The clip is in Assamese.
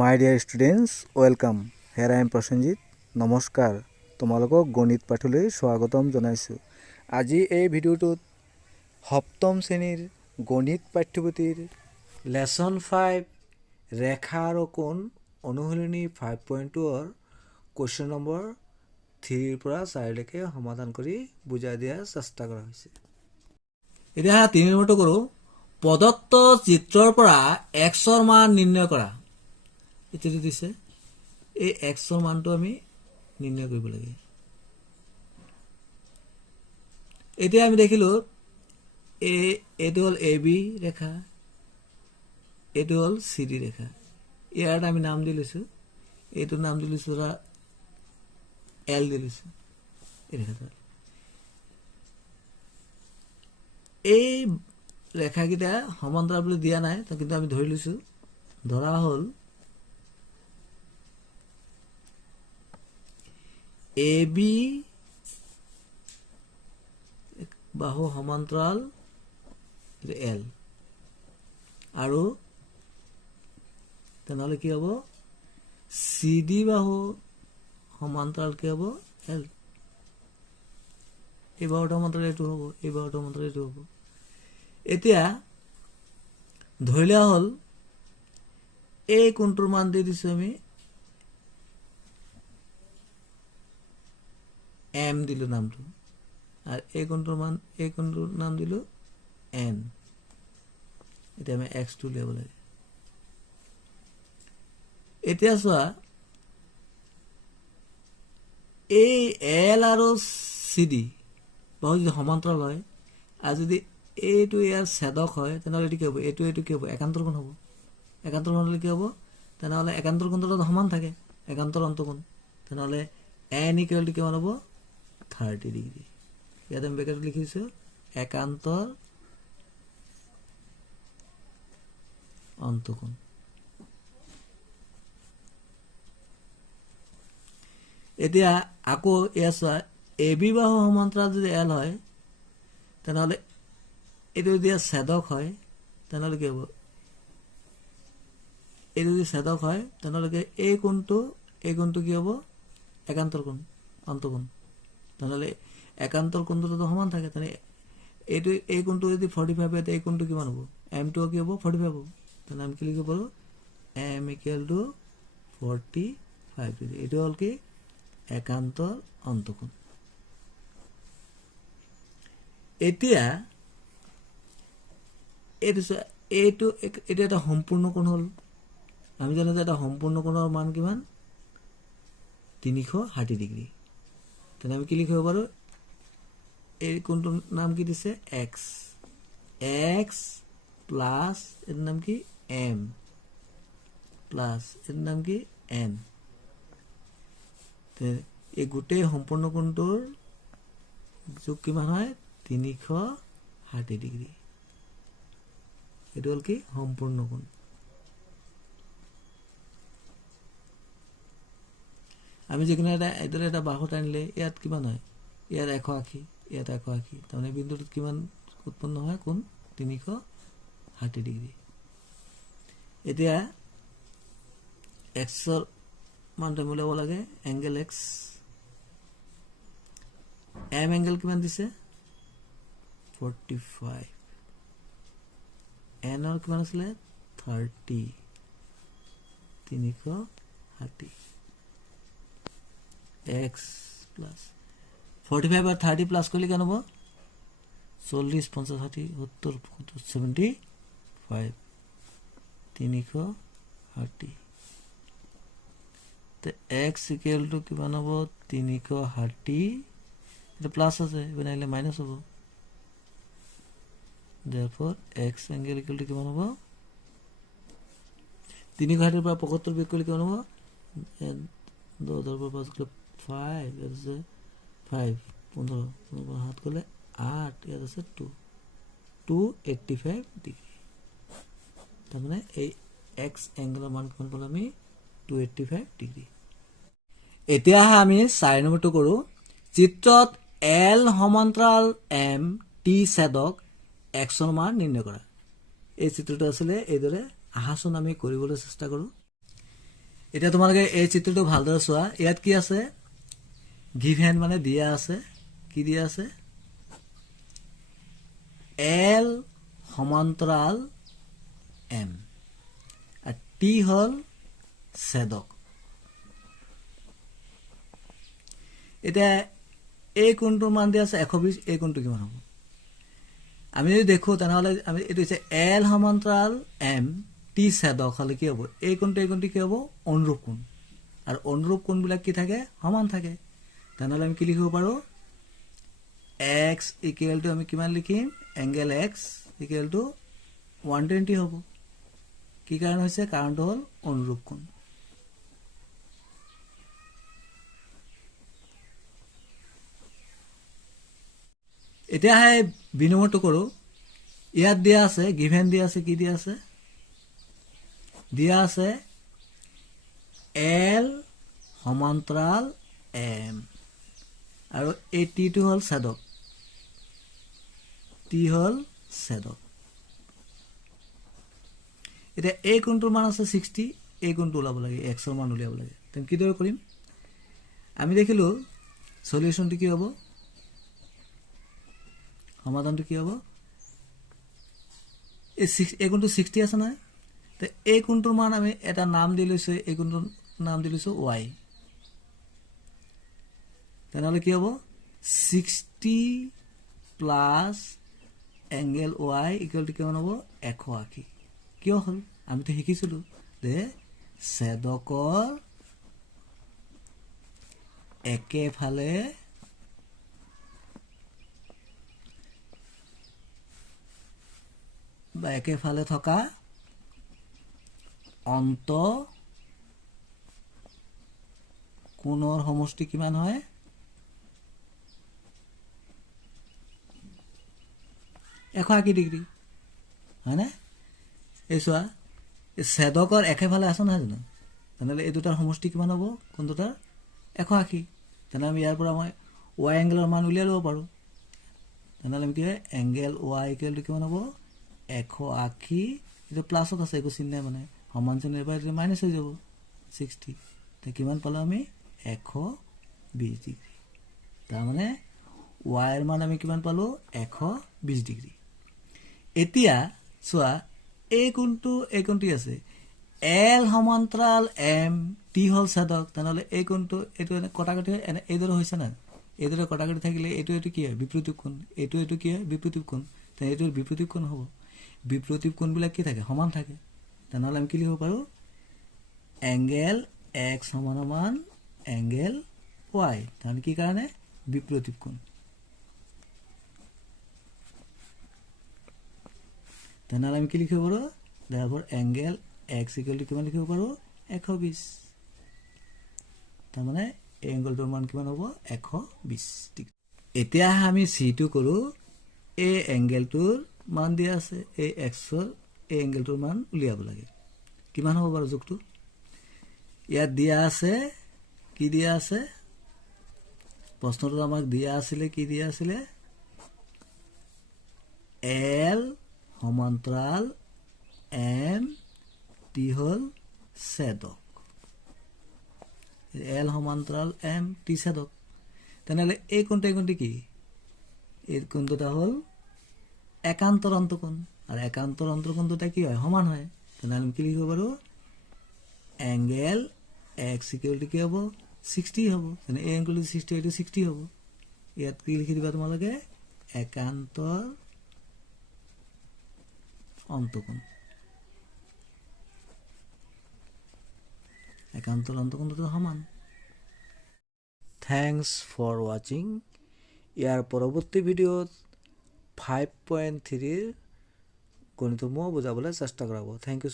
My dear students welcome. Here I am Prasenjit. নমস্কাৰ, তোমালোকক গণিত পাঠলৈ স্বাগতম জনাইছোঁ। আজি এই ভিডিঅ'টোত সপ্তম শ্ৰেণীৰ গণিত পাঠ্যপুথিৰ লেচন 5 ৰেখা আৰু কোণ অনুশীলনী 5.2ৰ কুৱেশ্যন নম্বৰ 3 পৰা 4 লৈকে সমাধান কৰি বুজাই দিয়াৰ চেষ্টা কৰা হৈছে। এতিয়া 3 নম্বৰটো কৰোঁ। প্ৰদত্ত চিত্ৰৰ পৰা এক্সৰ মান নিৰ্ণয় কৰা। এইটো দিছে, এই এক্সৰ মানটো আমি নিৰ্ণয় কৰিব লাগে। এতিয়া আমি দেখিলোঁ এইটো হ'ল এ বি ৰেখা, এইটো হ'ল চি ডি ৰেখা। ইয়াত আমি নাম দি লৈছোঁ, এইটো নাম দি লৈছোঁ ধৰা এল দি লৈছোঁ। এই ৰেখাটো এই ৰেখাকেইটা সমান্তৰাল বুলি দিয়া নাই, কিন্তু আমি ধৰি লৈছোঁ। ধৰা হ'ল এ বি বাহু সমান্তৰাল এল, আৰু তেনেহ'লে কি হ'ব? চি ডি বাহু সমান্তৰাল কি হ'ব? এল। এই বাহুটোৰ সমান্তৰাল এইটো হ'ব, এই বাহুটোৰ সমান্তৰাল এইটো হ'ব। এতিয়া ধৰি লোৱা হ'ল এই কোণটোৰ মান দি দিছোঁ আমি এম দিলোঁ নামটো, আৰু এই কোণটোৰ নাম দিলোঁ এন। এতিয়া আমি এক্সটো উলিয়াব লাগে। এতিয়া চোৱা, এই এল আৰু চি ডি বাহু যদি সমান্তৰাল হয়, আৰু যদি এইটো ইয়াৰ ছেদক হয়, তেনেহ'লে এইটো কি হ'ব? এইটো কি হ'ব? একান্তৰ কোণ হ'ব। একান্তৰ কোণ হ'লে কি হ'ব? তেনেহ'লে একান্তৰ কোণটোৰ লগত সমান থাকে, একান্তৰ অন্তকোণ। তেনেহ'লে এন ইকুৱেল টু কিমান হ'ব? 30 ডিগ্ৰী। ইয়াত আমি ব্ৰেকেটত লিখিছোঁ একান্তৰ অন্তকোণ। এতিয়া আকৌ এয়া চোৱা, এ বি বাহু সমান্তৰাল যদি এল হয়, তেনেহ'লে এইটো যদি ছেদক হয়, তেনেহ'লে কি হ'ব? এইটো যদি ছেদক হয়, তেনেহ'লে এই কোণটো কি হ'ব? একান্তৰ কোণ, অন্তকোণ। তেনেহ'লে একান্তৰ কোণটোতো সমান থাকে। তেনেহ'লে এই কোণটো যদি 45 হয়, এই কোণটো কিমান হ'ব? এমটো কি হ'ব? 45 হ'ব। তেনেহ'লে আমি কি লিখিব পাৰোঁ? M equal to 45 degree. এইটো হ'ল কি? একান্তৰ অন্তকোণ। এতিয়া এইটো এটা সম্পূৰ্ণ কোণ হ'ল। আমি জানো যে এটা সম্পূৰ্ণ কোণৰ মান কিমান? 360 ডিগ্ৰী। তেনে আমি কি লিখিব পাৰোঁ? এই কোণটোৰ নাম কি দিছে? এক্স। এক্স প্লাছ এইটোৰ নাম কি? এম প্লাছ এইটোৰ নাম কি? এন। এই গোটেই সম্পূৰ্ণ কোণটোৰ যোগ কিমান হয়? 360 ডিগ্ৰী। এইটো হ'ল কি? সম্পূৰ্ণ কোণ। আমি যিকোনো এইদৰে এটা বাহু টানিলে ইয়াত কিমান হয়? ইয়াত 180, ইয়াত 180। তাৰমানে বিন্দুটোত কিমান উৎপন্ন হয়? কোণ 360 ডিগ্ৰী। এতিয়া এক্সৰ মানটো আমি উলিয়াব লাগে। এংগেল এক্স, এম এংগেল কিমান দিছে? 45। এনৰ কিমান আছিলে? 30, 360। এক্স প্লাছ 45 আৰু 30 প্লাছ কৰিলে কিমান হ'ব? 40, 50, 60, 70, 75, 360। এক্স ইকুৱেল টু কিমান হ'ব? 360। এটা প্লাছ আছে, এইপিনে আহিলে মাইনাছ হ'ব। therefore x angle equal to কিমান হ'ব? 360 পৰা 75 বিয়োগ কৰিলে কিমান হ'ব? 10 পৰা 5 কৰিলে 5, ইয়াত আছে 5, 15 পৰা 7 কৰিলে 8, ইয়াত আছে 285 ডিগ্ৰী। তাৰমানে এই এক্স এংগলৰ মান কিমান পালোঁ আমি? 285 ডিগ্ৰী। এতিয়া আমি 4 নম্বৰটো কৰোঁ। চিত্ৰত এল সমান্তৰাল এম টি ছেদক এক্সৰ মান নিৰ্ণয় কৰা। এই চিত্ৰটো আছিলে এইদৰে। আহাচোন আমি কৰিবলৈ চেষ্টা কৰোঁ। এতিয়া তোমালোকে এই চিত্ৰটো ভালদৰে চোৱা। ইয়াত কি আছে? গিভেন মানে দিয়া আছে। কি দিয়া আছে? এল সমান্তৰাল এম আৰ টি হল ছেদক। এটা এই কোণটোৰ মান দিয়া আছে 120, এই কোণটো কিমান হ'ব? আমি যদি দেখো তেনেহলে আমি এইটো হৈছে এল সমান্তৰাল এম টি ছেদক হলে কি হ'ব? এই কোণটো কি হ'ব? অনুৰূপ কোণ। আৰু অনুৰূপ কোণবিলাক কি থাকে? সমান থাকে। তেনেহলে আমি কি লিখিব পাৰো? এক্স ইকুৱেল টু আমি কিমান লিখিম? এংগেল এক্স ইকুৱেল টু 120 হ'ব। কি কাৰণ হৈছে? কাৰণটো হ'ল অনুৰূপ কোণ। এতিয়া হে বিনিময়টো কৰো। ইয়াত দিয়া আছে গিভেন দিয়া আছে। কি দিয়া আছে? দিয়া আছে এল সমান্তৰাল এম আৰু এই টিটো হ'ল ছেদক। টি হ'ল ছেদক। এতিয়া এই কোণটোৰ মান আছে 60, এই কোণটো ওলাব লাগে, এক্সৰ মান উলিয়াব লাগে। তেনে কিদৰে কৰিম? আমি দেখিলো সলিউশনটো কি হ'ব? সমাধানটো কি হ'ব? এই কোণটো 60 আছে নহয়, তো এই কোণটোৰ মান আমি এটা নাম দি লৈছো, এই কোণটোৰ নাম দি লৈছো y। তেনেহলে কি হ'ব? 60 plus angle y equal to কিমান হ'ব? 180। কিয় হ'ল? আমিতো শিকিছিলো যে ছেদকৰ একেফালে বা একেফালে থকা অন্ত কোণৰ সমষ্টি কিমান হয়? 180 ডিগ্ৰী হয় না? এই চোৱা, এই ছেদকৰ একেফালে আছে নহয় জানো? তেনেহলে এই দুটাৰ সমষ্টি কিমান হ'ব? কোন দুটাৰ? 180। তেনেহলে আমি ইয়াৰ পৰা মই y এংগেলৰ মান উলিয়াই ল'ব পাৰো। তেনেহলে আমি কি হয়? এংগেল y ইকুৱেল টু কিমান হ'ব? 180। এটা প্লাছত আছে, একো চিন নাই, মানে সমান চিন এবাৰ মাইনাস হৈ যাব 60। তে কিমান পালো আমি? 120 ডিগ্ৰী। তাৰ মানে y এৰ মান আমি কিমান পালো? 120 ডিগ্ৰী। এতিয়া চোৱা, এই কোণটো আছে এল সমান্তৰাল এম টি হল ছেদক। তেনেহলে এই কোণটো এইটো কটাকটি এইদৰে হৈছে না? এইদৰে কটাকটি থাকিলে এইটো কি হয়? বিপৰীত কোণ। এইটো কি হয়? বিপৰীত কোণ। এইটো বিপৰীত কোণ হ'ব। বিপৰীত কোণবিলাক কি থাকে? সমান থাকে। তেনেহলে আমি কি লিখিব পাৰো? এংগেল এক্স সমান এংগেল ওয়াই। তাহলে কি কাৰণে? বিপৰীত কোণ। তেনেহলে আমি কি লিখিব পাৰো? therefore angle x equal to কিমান লিখিব পাৰো? 120। তাৰ মানে এই এংগলটোৰ মান কিমান হ'ব? 120 ডিগ্ৰী। এতিয়া আমি c2 কৰো। এই এংগেলটোৰ মান দিয়া আছে, এই xৰ এই এংগেলটোৰ মান উলিয়াব লাগে। কিমান হ'ব বাৰু যোগটো? ইয়াত দিয়া আছে, কি দিয়া আছে? প্ৰশ্নটো আমাক দিয়া আছিলে, কি দিয়া আছিলে? এল সমান্তৰাল এম টি হল ছেদক। এল সমান্তৰাল এম টি ছেদক। তেনেহলে এই কোণটো কি? এই কোণটা হল একান্তৰ অন্তকোণ। আৰ একান্তৰ অন্তকোণ দুটা কি হয়? সমান হয়। তেনেহলে আমি কি লিখিব পাৰো? এংগেল এক্স ইকুৱেল টু কি হ'ব? 60 হ'ব। মানে এই এংগলটো 60, এইটো 60 হ'ব। ইয়াত কি লিখি দিবা তোমালোকে? একান্তৰ অন্তকোণ। একান্তৰ অন্তকোণ দুটো সমান। Thanks for watching. ইয়াৰ পৰবৰ্তী ভিডিওত 5.3 গণিতসমূহ বুঝাবলৈ চেষ্টা কৰাব। Thank U.